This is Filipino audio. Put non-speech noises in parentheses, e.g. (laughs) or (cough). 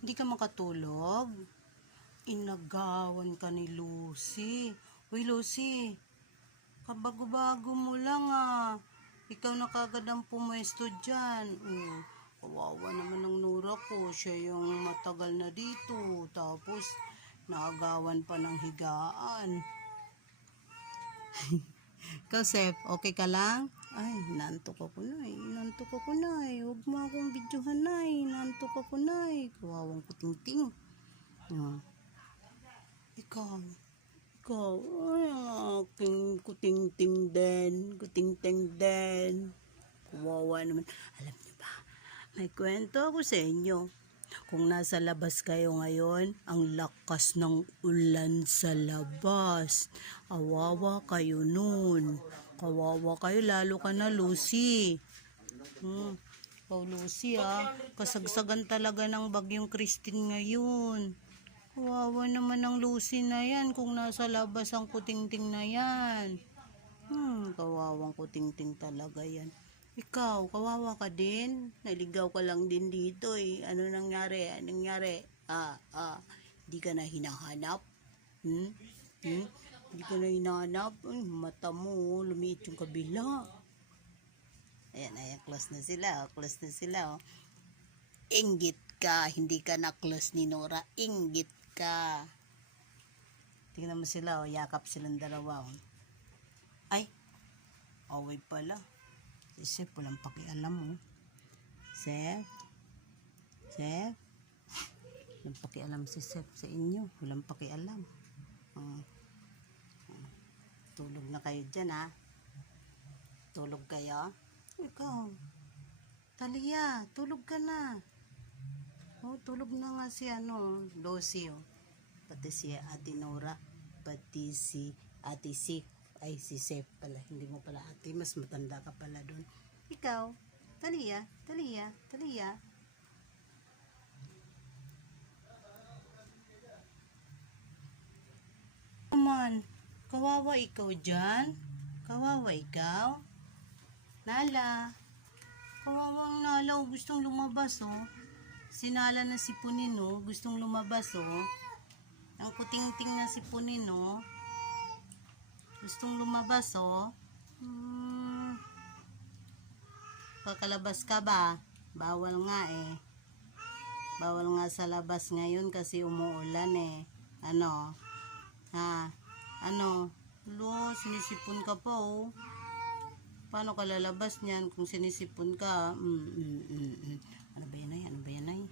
Hindi ka makatulog? Inagawan ka ni Lucy. Uy, Lucy. Kabago-bago mo lang ah. Ikaw na kagad ang pumwesto dyan. Oh, kawawa naman ng Nora ko. Siya yung matagal na dito. Tapos, naagawan pa ng higaan. (laughs) Ikaw, Sep, okay ka lang? Ay, nantok ako na eh. Nantok ako na eh. Huwag mo na eh. Nantok ako na eh. Kawawang kuting-ting. Ah. Ikaw, ikaw, ay, aking kuting-ting din. Kuting-ting din. Kawawa naman. Alam niyo ba, may kwento ako sa inyo. Kung nasa labas kayo ngayon, ang lakas ng ulan sa labas. Awawa kayo nun. Kawawa kayo, lalo ka na, Lucy. Hmm. Oh, Lucy, ah. Kasagsagan talaga ng bagyong Christine ngayon. Kawawa naman ang Lucy na yan kung nasa labas ang kutingting na yan. Hmm, kawawang kutingting talaga yan. Ikaw, kawawa ka din? Naligaw ka lang din dito eh. Ano nangyari? Anong nangyari? Ah, ah, di ka na hinahanap? Hmm? Hmm? Di ka na hinahanap? Ay, mata mo, lumiit yung kabila. Ayan, ayan, close na sila. oh. Close na sila. Oh. Inggit ka. Hindi ka na close ni Nora. Inggit ka. Tingnan mo sila. Oh. Yakap silang dalawa. Oh. Ay, away pala. Si Sep, walang pakialam mo. Sep? Sep? Walang pakialam si Sep sa inyo. Walang pakialam. Oh. Oh. Tulog na kayo dyan, ha? Tulog kayo? Ikaw. Talia, tulog ka na. Oh, tulog na nga si ano, Lucy, oh. Pati si Ate Nora, pati si Ate Sip, ay si Sep pala, hindi mo pala ate, mas matanda ka pala doon. Ikaw, Talia, Talia, Talia. Naman, kawawa ikaw dyan? Kawawa ikaw? Nala, kawawang Nala, oh, gustong lumabas oh. Sinala na si Punin oh, gustong lumabas oh. Ang kuting-ting na si Punin oh. Gustong lumabas oh. Hmm. Kakalabas ka ba? Bawal nga eh. Bawal nga sa labas ngayon kasi umuulan eh. Ano? Ha? Ano? Lo, sinisipon ka pa oh. Paano ka lalabas niyan kung sinisipon ka? Mm, mm, mm, mm. Ano ba yan ay? Ano ba yan ay?